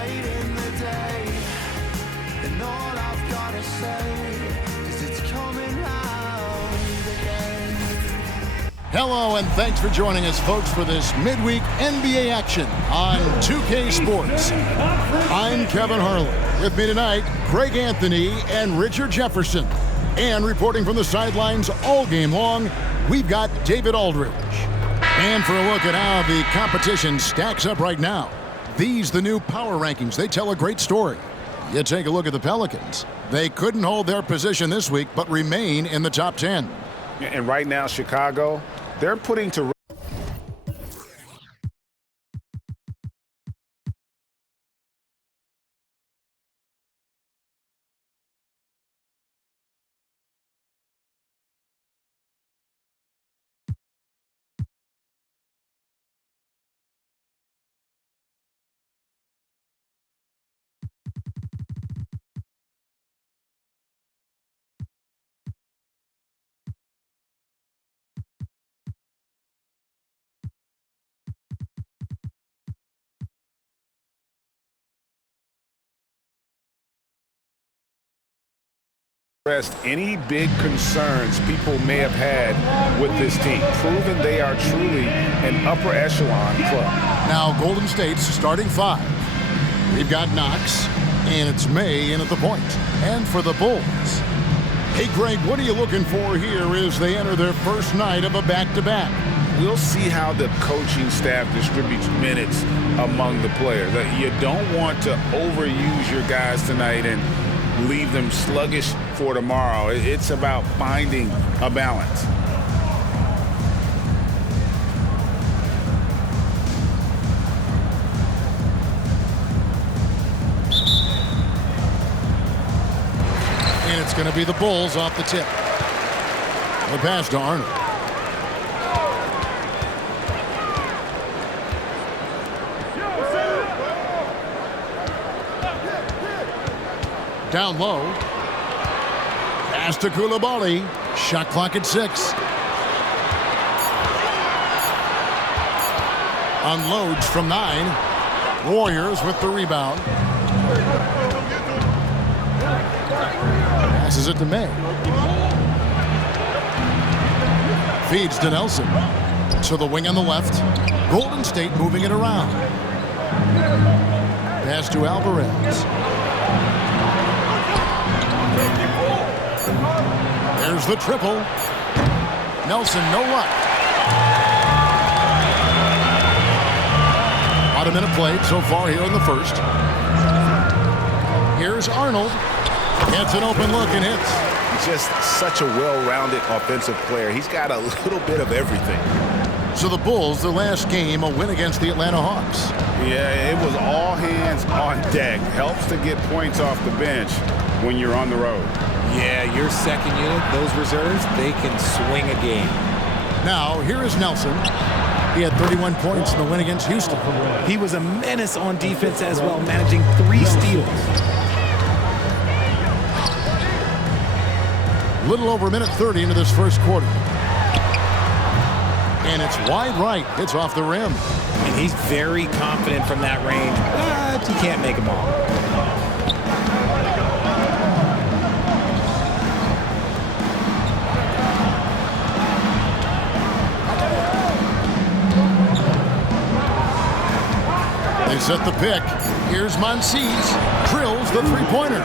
late in the day, and all I've gotta say is it's coming round again. Hello, and thanks for joining us, folks, for this midweek NBA action on 2K Sports. I'm Kevin Harlan. With me tonight, Greg Anthony and Richard Jefferson. And reporting from the sidelines all game long, we've got David Aldridge. And for a look at how the competition stacks up right now, these the new power rankings. They tell a great story. You take a look at the Pelicans. They couldn't hold their position this week, but remain in the top 10. And right now, Chicago, they're putting to any big concerns people may have had with this team, proving they are truly an upper echelon club. Now, Golden State's starting five. We've got Knox, and it's May in at the point. And for the Bulls, hey, Greg, what are you looking for here as they enter their first night of a back-to-back? We'll see how the coaching staff distributes minutes among the players. You don't want to overuse your guys tonight and leave them sluggish for tomorrow. It's about finding a balance. And it's going to be the Bulls off the tip. The pass to Arnold. Down low. Pass to Coulibaly. Shot clock at 6. Unloads from 9. Warriors with the rebound. Passes it to May. Feeds to Nelson. To the wing on the left. Golden State moving it around. Pass to Alvarez. There's the triple. Nelson, no luck. About a minute played so far here in the first. Here's Arnold. Gets an open look and hits. Just such a well-rounded offensive player. He's got a little bit of everything. So the Bulls, their last game, a win against the Atlanta Hawks. Yeah, it was all hands on deck. Helps to get points off the bench when you're on the road. Yeah, your second unit, those reserves, they can swing a game. Now, here is Nelson. He had 31 points in the win against Houston. He was a menace on defense as well, managing 3 steals. Little over a minute 30 into this first quarter. And it's wide right. It's off the rim. And he's very confident from that range, but you can't make them all. They set the pick. Here's Monsees. Drills the three-pointer.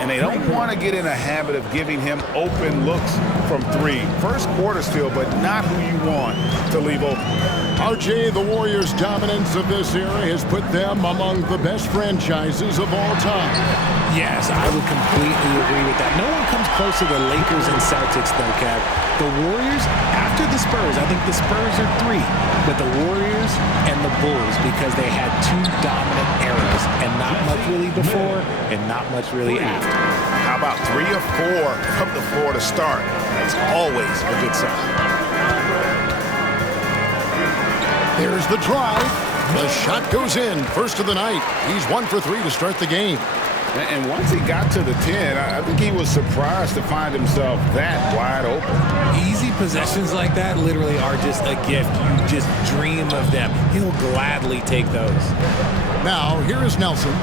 And they don't want to get in a habit of giving him open looks from 3. First quarter still, but not who you want to leave open. RJ, the Warriors' dominance of this era has put them among the best franchises of all time. Yes, I would completely agree with that. No one comes close to the Lakers and Celtics, though, Kev. The Warriors, after the Spurs, I think the Spurs are 3, but the Warriors and the Bulls, because they had 2 dominant eras, and not much really before and not much really after. How about 3 or 4 from the floor to start? That's always a good sign. There's the drive. The shot goes in. First of the night. He's 1 for 3 to start the game. And once he got to the 10, I think he was surprised to find himself that wide open. Easy possessions like that literally are just a gift. You just dream of them. He'll gladly take those. Now, here is Nelson.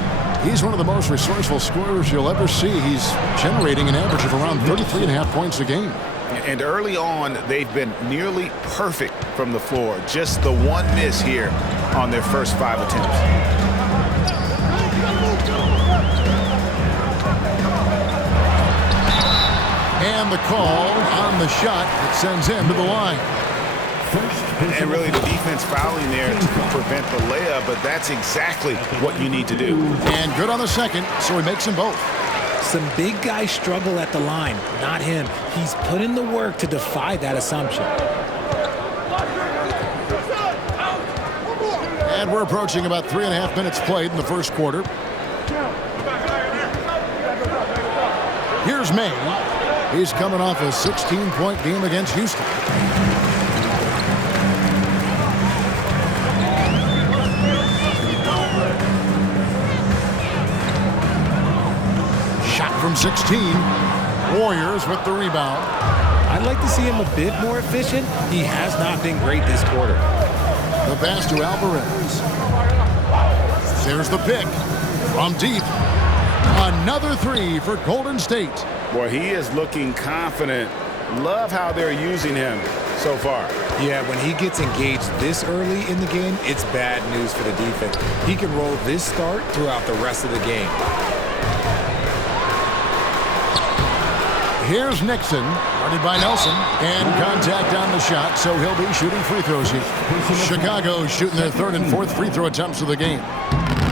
He's one of the most resourceful scorers you'll ever see. He's generating an average of around 33.5 points a game. And early on, they've been nearly perfect from the floor. Just the one miss here on their first 5 attempts. And the call on the shot that sends him to the line. And really the defense fouling there to prevent the layup, but that's exactly what you need to do. And good on the second, so he makes them both. Some big guys struggle at the line, not him. He's put in the work to defy that assumption. And we're approaching about 3.5 minutes played in the first quarter. Here's May. He's coming off a 16-point game against Houston. Shot from 16. Warriors with the rebound. I'd like to see him a bit more efficient. He has not been great this quarter. The pass to Alvarez. There's the pick from deep. Another three for Golden State. Boy, he is looking confident. Love how they're using him so far. Yeah, when he gets engaged this early in the game, it's bad news for the defense. He can roll this start throughout the rest of the game. Here's Nixon, guarded by Nelson, and contact on the shot, so he'll be shooting free throws here. Chicago shooting their third and fourth free throw attempts of the game.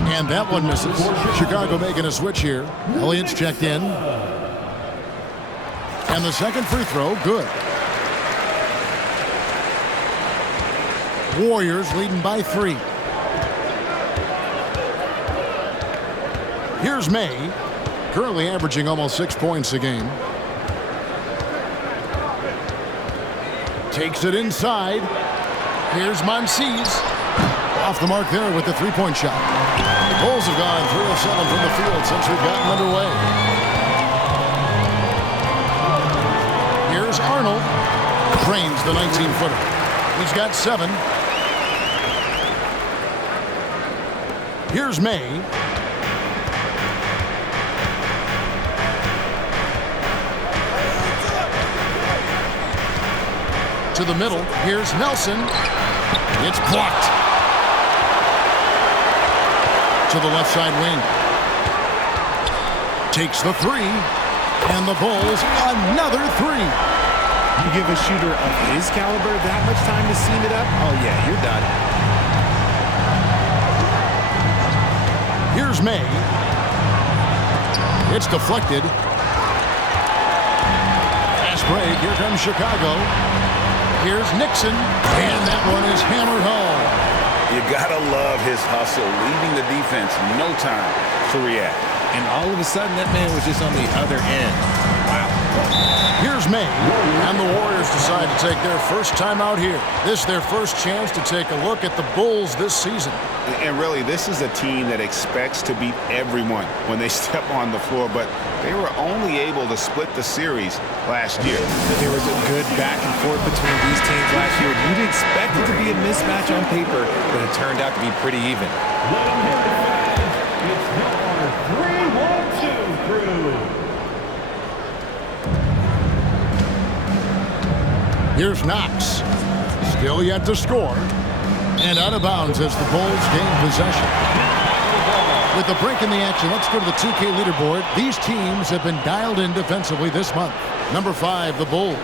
And that one misses. Chicago making a switch here. Elliott's checked in. And the second free throw, good. Warriors leading by 3. Here's May, currently averaging almost 6 points a game. Takes it inside. Here's Monsees. Off the mark there with the three-point shot. The Bulls have gone 3 of 7 from the field since we've gotten underway. Here's Arnold. Trains the 19-footer. He's got 7. Here's May. To the middle. Here's Nelson. It's blocked. To the left side wing. Takes the 3. And the Bulls another 3. You give a shooter of his caliber that much time to seam it up? Oh, yeah, you're done. Here's May. It's deflected. Fast break. Here comes Chicago. Here's Nixon. And that one is hammered home. You gotta love his hustle, leaving the defense no time to react. And all of a sudden, that man was just on the other end. Wow. Here's May, and the Warriors decide to take their first time out here. This is their first chance to take a look at the Bulls this season. And really, this is a team that expects to beat everyone when they step on the floor, but they were only able to split the series last year. There was a good back and forth between these teams last year. You'd expect it to be a mismatch on paper, but it turned out to be pretty even. It's your 3-1-2 crew. Here's Knox. Still yet to score. And out of bounds as the Bulls gain possession. With the break in the action, let's go to the 2K leaderboard. These teams have been dialed in defensively this month. Number 5, the Bulls.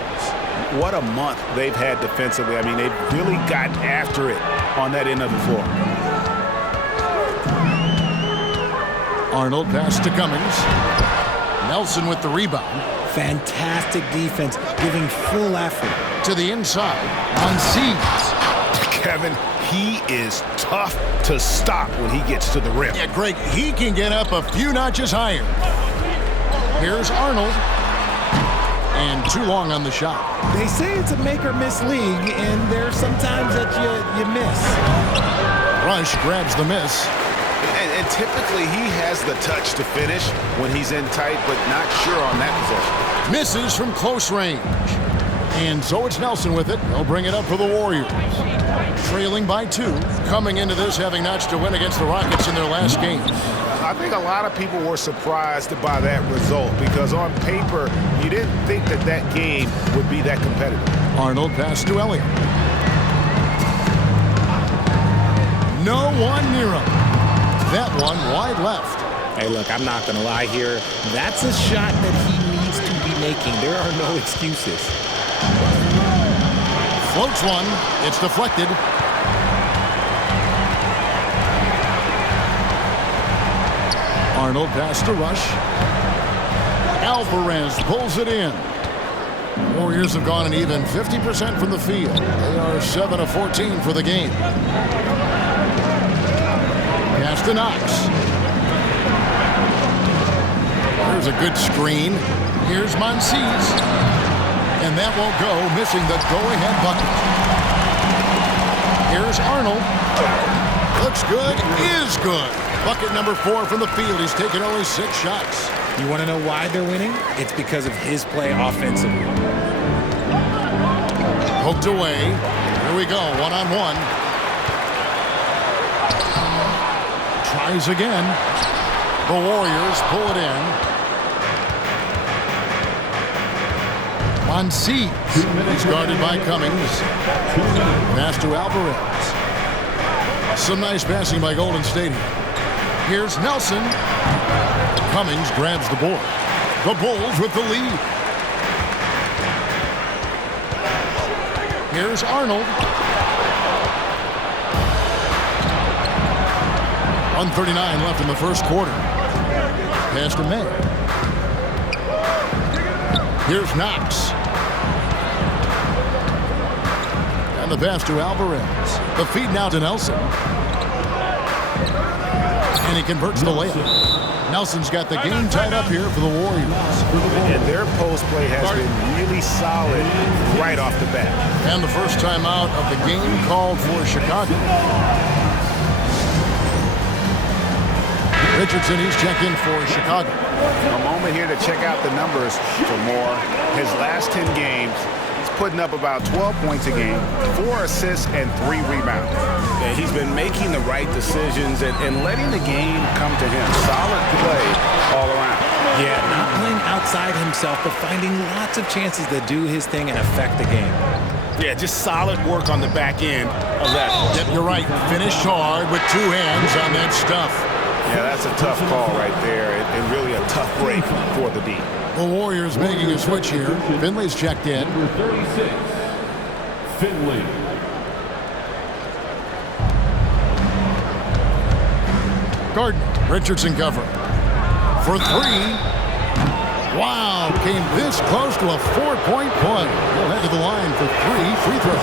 What a month they've had defensively. I mean, they've really gotten after it on that end of the floor. Arnold pass to Cummings. Nelson with the rebound. Fantastic defense, giving full effort. To the inside. Monsees. Kevin, he is tough to stop when he gets to the rim. Yeah, Greg, he can get up a few notches higher. Here's Arnold. And too long on the shot. They say it's a make-or-miss league, and there's sometimes that you miss. Rush grabs the miss. And typically he has the touch to finish when he's in tight, but not sure on that possession. Misses from close range. And so it's Nelson with it. He'll bring it up for the Warriors. Trailing by 2. Coming into this having notched a win against the Rockets in their last game. I think a lot of people were surprised by that result because on paper, you didn't think that that game would be that competitive. Arnold pass to Elliott. No one near him. That one wide left. Hey, look, I'm not going to lie here. That's a shot that he needs to be making. There are no excuses. Floats one. It's deflected. Arnold pass to Rush. Alvarez pulls it in. Warriors have gone an even 50% from the field. They are 7 of 14 for the game. Pass to Knox. There's a good screen. Here's Monsees. And that won't go, missing the go-ahead bucket. Here's Arnold. Looks good, is good. Bucket number 4 from the field. He's taken only 6 shots. You want to know why they're winning? It's because of his play offensively. Poked away. Here we go, one-on-one. Tries again. The Warriors pull it in. Monsees is guarded by Cummings. Pass to Alvarez. Some nice passing by Golden State here. Here's Nelson. Cummings grabs the board. The Bulls with the lead. Here's Arnold. 1:39 left in the first quarter. Pass to May. Here's Knox. And the pass to Alvarez. The feed now to Nelson. And he converts the layup. Nelson's got the game tied up here for the Warriors. And their post play has been really solid right off the bat. And the first time out of the game called for Chicago. Richardson, he's checked in for Chicago. A moment here to check out the numbers for Moore. His last 10 games, he's putting up about 12 points a game, 4 assists, and 3 rebounds. And he's been making the right decisions and letting the game come to him. Solid play all around. Yeah, not playing outside himself, but finding lots of chances to do his thing and affect the game. Yeah, just solid work on the back end of that. Yep, you're right. Finished hard with 2 hands on that stuff. Yeah, that's a tough call right there and really a tough break for the D. The Warriors making a switch here. Finley's checked in. Number 36, Finley. Gardner, Richardson cover. For 3. Wow, came this close to a 4-point play. He'll head to the line for 3 free throws.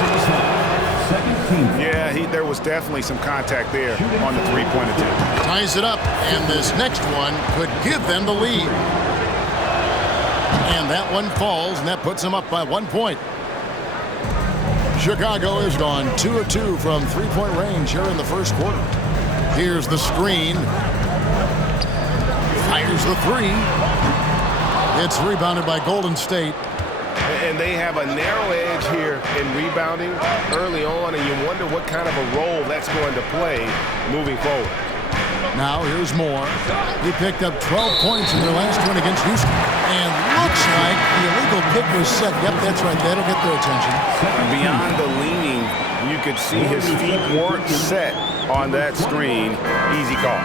Yeah, there was definitely some contact there on the three-point attempt. Ties it up, and this next one could give them the lead. And that one falls, and that puts them up by 1 point. Chicago has gone 2 of 2 from three-point range here in the first quarter. Here's the screen. Fires the 3. It's rebounded by Golden State. And they have a narrow edge here in rebounding early on, and you wonder what kind of a role that's going to play moving forward. Now here's Moore. He picked up 12 points in their last win against Houston. And looks like the illegal kick was set. Yep, that's right. That'll get their attention. Beyond the leaning, you could see his feet weren't set on that screen. Easy call.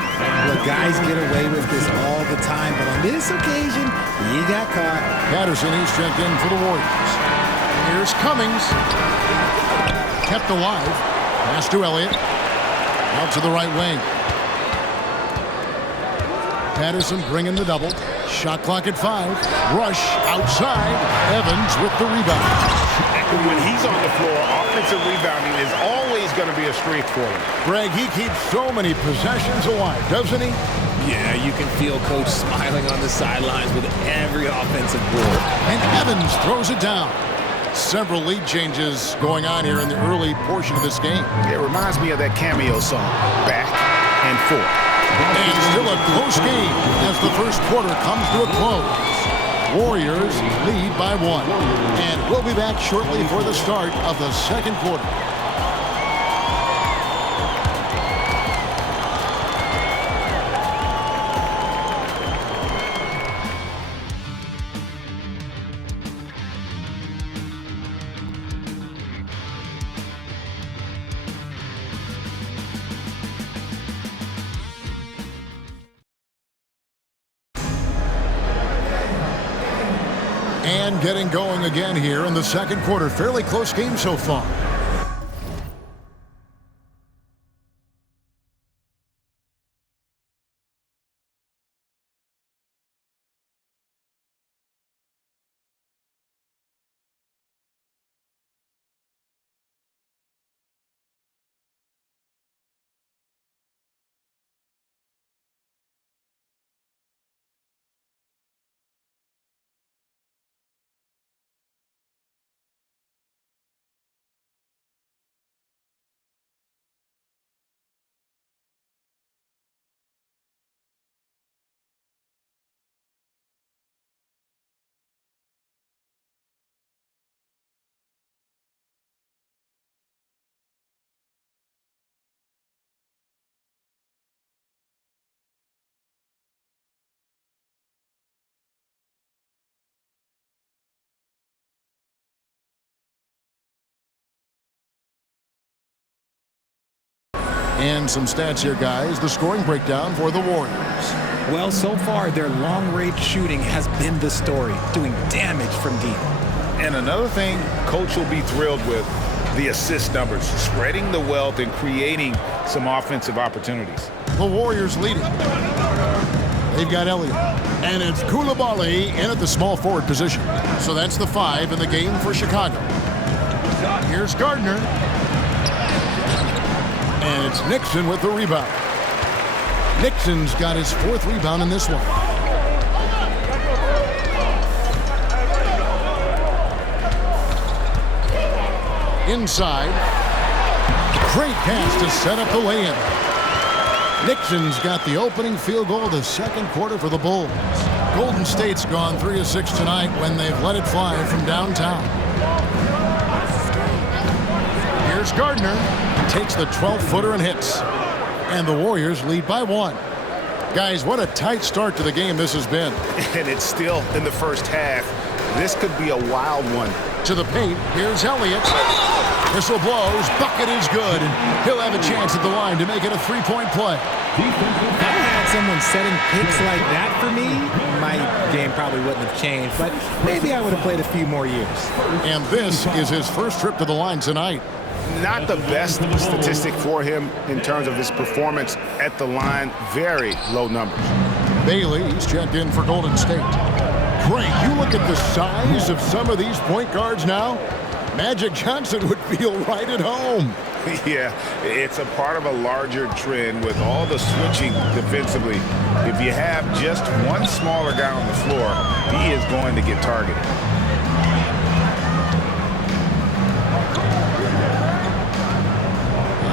Look, guys get away with this all the time, but on this occasion, he got caught. Patterson, he's checked in for the Warriors. Here's Cummings. Kept alive. Pass to Elliott. Out to the right wing. Patterson bringing the double. Shot clock at 5. Rush outside. Evans with the rebound. When he's on the floor, offensive rebounding is always going to be a strength for him. Greg, he keeps so many possessions alive, doesn't he? Yeah, you can feel Coach smiling on the sidelines with every offensive board. And Evans throws it down. Several lead changes going on here in the early portion of this game. It reminds me of that cameo song, Back and Forth. And still a close game as the first quarter comes to a close. Warriors lead by 1. And we'll be back shortly for the start of the second quarter. And getting going again here in the second quarter. Fairly close game so far. And some stats here, guys. The scoring breakdown for the Warriors. Well, so far, their long-range shooting has been the story, doing damage from deep. And another thing Coach will be thrilled with, the assist numbers, spreading the wealth and creating some offensive opportunities. The Warriors leading. They've got Elliott. And it's Coulibaly in at the small forward position. So that's the 5 in the game for Chicago. Here's Gardner. And it's Nixon with the rebound. Nixon's got his 4th rebound in this one. Inside. Great pass to set up the lay-in. Nixon's got the opening field goal of the second quarter for the Bulls. Golden State's gone 3 of 6 tonight when they've let it fly from downtown. Here's Gardner. Takes the 12-footer and hits. And the Warriors lead by 1. Guys, what a tight start to the game this has been. And it's still in the first half. This could be a wild one. To the paint, here's Elliott. Whistle blows, bucket is good, and he'll have a chance at the line to make it a 3-point play. If I had someone setting picks like that for me, my game probably wouldn't have changed, but maybe I would have played a few more years. And this is his first trip to the line tonight. Not the best statistic for him in terms of his performance at the line. Very low numbers. Bailey's checked in for Golden State. Great, you look at the size of some of these point guards now. Magic Johnson would feel right at home. Yeah, it's a part of a larger trend with all the switching defensively. If you have just one smaller guy on the floor, he is going to get targeted.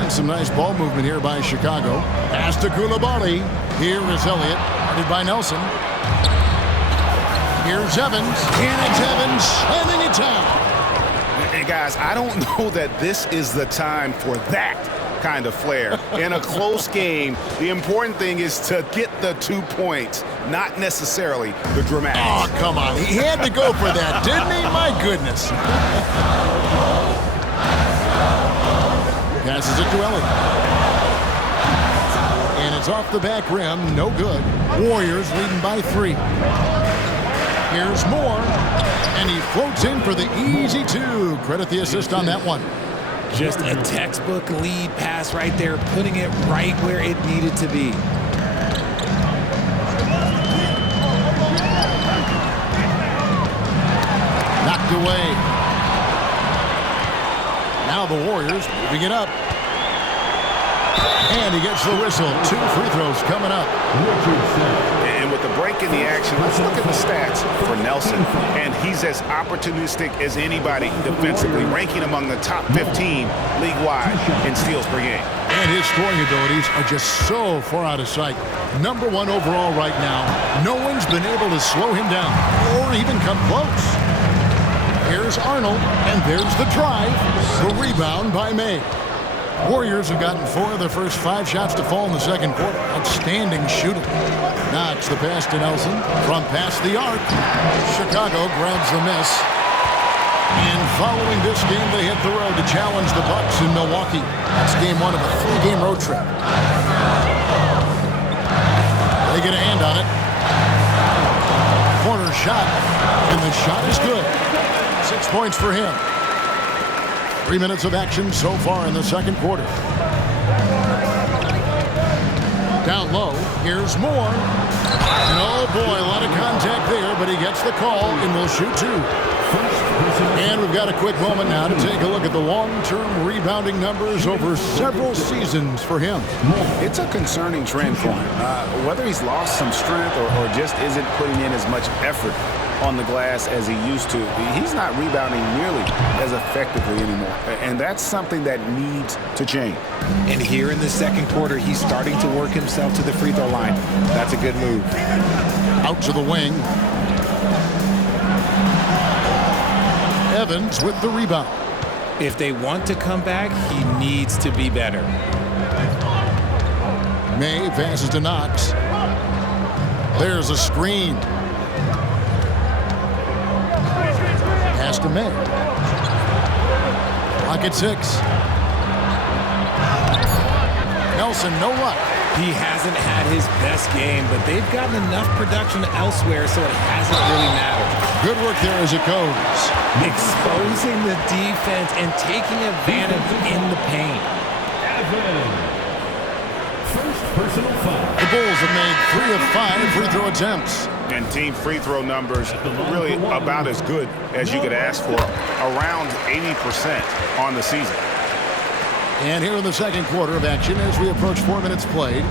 Some nice ball movement here by Chicago. Pass to Coulibaly. Here is Elliott, guarded by Nelson. Here's Evans, and it's Evans slamming it down. Hey guys, I don't know that this is the time for that kind of flair. In a close game, the important thing is to get the 2 points, not necessarily the dramatics. Oh, come on. He had to go for that, didn't he? My goodness. Passes it to Elliott. And it's off the back rim. No good. Warriors leading by 3. Here's Moore. And he floats in for the easy 2. Credit the assist on that one. Just a textbook lead pass right there, putting it right where it needed to be. Knocked away. Now the Warriors moving it up. And he gets the whistle. 2 free throws coming up. And with the break in the action, let's look at the stats for Nelson. And he's as opportunistic as anybody defensively, ranking among the top 15 league-wide in steals per game. And his scoring abilities are just so far out of sight. Number 1 overall right now. No one's been able to slow him down or even come close. Here's Arnold, and there's the drive. The rebound by May. Warriors have gotten 4 of their first 5 shots to fall in the second quarter. Outstanding shooting. Knox the pass to Nelson from past the arc. Chicago grabs the miss. And following this game, they hit the road to challenge the Bucks in Milwaukee. That's game 1 of a 3-game road trip. They get a hand on it. Corner shot, and the shot is good. 6 points for him. 3 minutes of action so far in the second quarter. Down low, here's Moore. And oh boy, a lot of contact there, but he gets the call and will shoot 2. And we've got a quick moment now to take a look at the long-term rebounding numbers over several seasons for him. It's a concerning trend for him. Whether he's lost some strength or just isn't putting in as much effort on the glass as he used to, he's not rebounding nearly as effectively anymore. And that's something that needs to change. And here in the second quarter, he's starting to work himself to the free throw line. That's a good move. Out to the wing. Evans with the rebound. If they want to come back, he needs to be better. May passes to Knox. There's a screen. Pass to May. Clock at 6. Nelson, no luck. He hasn't had his best game, but they've gotten enough production elsewhere, so it hasn't really mattered. Good work there as it goes. Exposing the defense and taking advantage in the paint. First personal foul. The Bulls have made 3 of 5 free throw attempts. And team free throw numbers really about as good as you could ask for, around 80% on the season. And here in the second quarter of action as we approach 4 minutes played.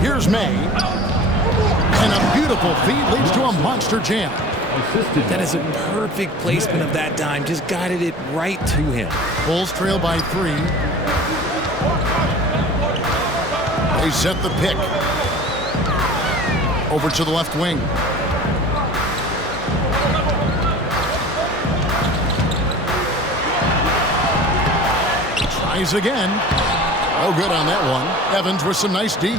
Here's May. And a beautiful feed leads to a monster jam. That is a perfect placement of that dime. Just guided it right to him. Bulls trail by 3. They set the pick. Over to the left wing. Tries again. Oh, good on that one. Evans with some nice D.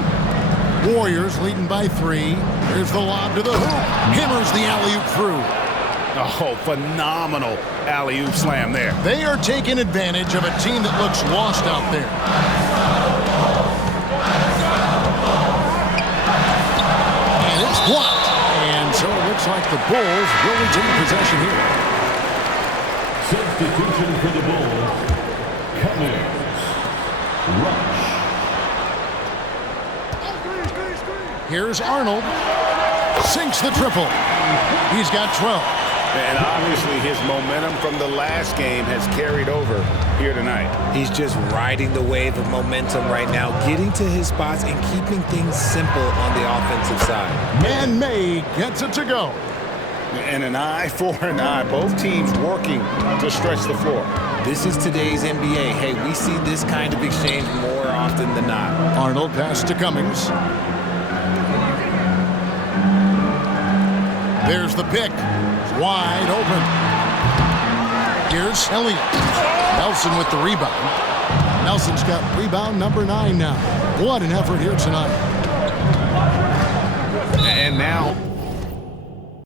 Warriors leading by 3. Here's the lob to the hoop. Hammers the alley-oop through. Oh, phenomenal alley-oop slam there. They are taking advantage of a team that looks lost out there. And it's blocked. And so it looks like the Bulls will retain possession here. Substitution for the Bulls. Cummings. Rush. Here's Arnold. Sinks the triple. He's got 12. And obviously his momentum from the last game has carried over here tonight. He's just riding the wave of momentum right now, getting to his spots and keeping things simple on the offensive side. And May gets it to go. And an eye for an eye. Both teams working to stretch the floor. This is today's NBA. Hey, we see this kind of exchange more often than not. Arnold pass to Cummings. There's the pick. It's wide open. Here's Elliott. Nelson with the rebound. Nelson's got rebound number 9 now. What an effort here tonight. And now